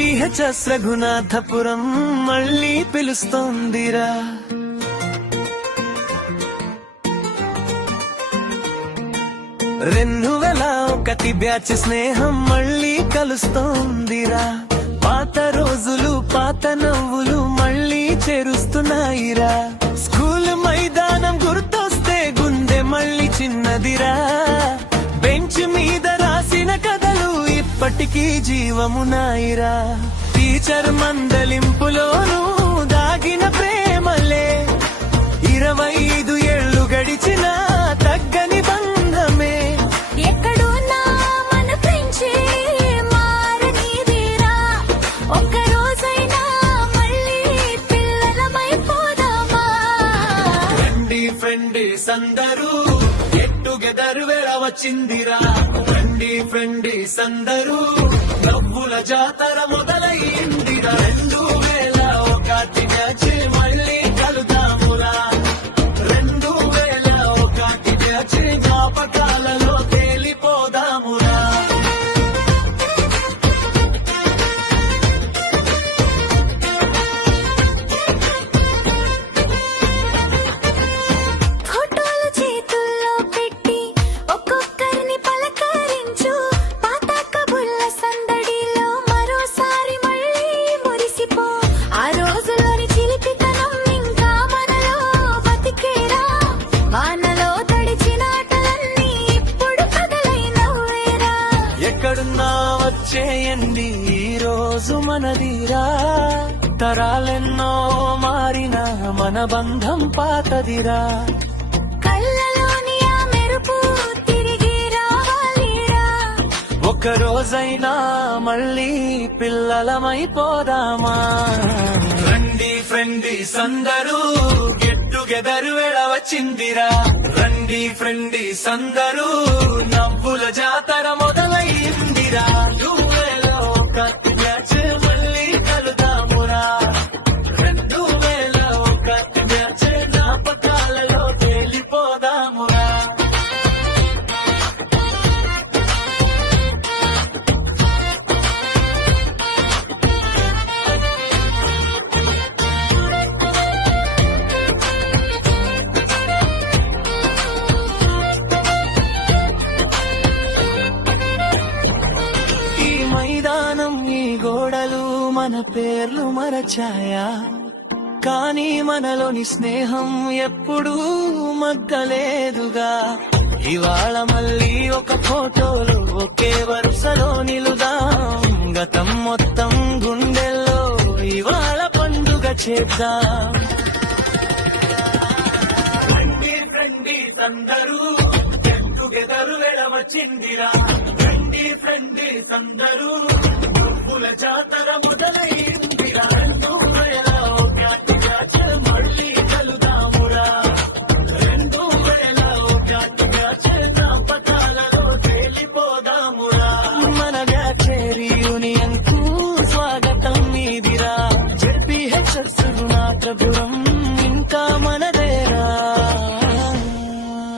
ZPHS Raghunathapuram మళ్ళీ పిలుస్తోందిరా. 2001 batch స్నేహం మళ్ళీ కలుస్తోందిరా. పాత రోజులు పాత నవ్వులు మళ్ళీ చేరుస్తున్నాయిరా. స్కూల్ మైదానం గుర్తొస్తే గుండె మళ్ళీ చిన్నదిరా. బెంచ్ మీద రాసిన కథలు ఇప్పటికీ జీవమునాయిరా. టీచర్ మందలింపులోనూ దాగిన ప్రేమలే 25 ఏళ్లు గడిచినా తగ్గని బంధమే. ఎక్కడున్నా మన ఫ్రెండ్షే మారనిదిరా. ఒక్క రోజైనా మళ్ళీ పిల్లలమైపోదామా. ఫ్రెండ్స్ అందరూ గెట్ టుగెదర్ వేళ వచ్చిందిరా. ఫ్రెండ్స్ అందరూ నవ్వుల జాతర మొదలయ్యిందిరా. 2001 బ్యాచ్ మళ్ళీ కలుద్దామురా. 2001 బ్యాచ్ జ్ఞాపకాలలో తేలిపోదామురా. ఫోటోలు చేతుల్లో పెట్టి ఒక్కొక్కరిని పలకరించు. పాత కబుర్ల సందడిలో మరోసారి మళ్ళీ మురిసిపో. ఆ రోజులోని చిలిపితనం ఇంకా మనలో బతికేరా. వానలో తడిచిన ఆటలన్నీ ఇప్పుడు కథలై నవ్వేరా. ఎక్కడున్నా వచ్చేయండి ఈ రోజు మనదిరా. తరాలెన్నో మారిన మన బంధం పాతదిరా. కళ్ళలోని ఆ మెరుపు తిరిగి రావాలిరా. ఒక రోజైనా మళ్ళీ పిల్లలమైపోదామా. రండి ఫ్రెండ్స్ అందరూ గెట్ టుగెదర్ వేళ వచ్చిందిరా. రండి ఫ్రెండ్స్ అందరూ నవ్వుల జాతర మొదలయ్యిందిరా. 2001 బ్యాచ్ మళ్ళీ కలుద్దామురా. 2001 బ్యాచ్ జ్ఞాపకాలలో తేలిపోదామురా. ఈ మైదానం ఈ గోడలు మన పేర్లు మరచాయా. కానీ మనలోని స్నేహం ఎప్పుడూ మగ్గలేదుగా. ఇవాళ మళ్ళీ ఒక ఫోటోలో ఒకే వరుసలో నిలుదాం. గతం మొత్తం గుండెల్లో ఇవాళ పండుగ చేద్దాం. ఫ్రెండ్స్ అందరూ గెట్ టుగెదర్ వేళ వచ్చిందిరా. ఫ్రెండ్స్ అందరూ నవ్వుల జాతర మొదలైందిరా. 2001 బ్యాచ్ మళ్ళీ కలుద్దామురా. 2001 బ్యాచ్ జ్ఞాపకాలలో తేలిపోదామురా. మన బ్యాచ్ రీయూనియన్ కు స్వాగతం మీదిరా. జెడ్పీహెచ్ఎస్ రఘునాథపురం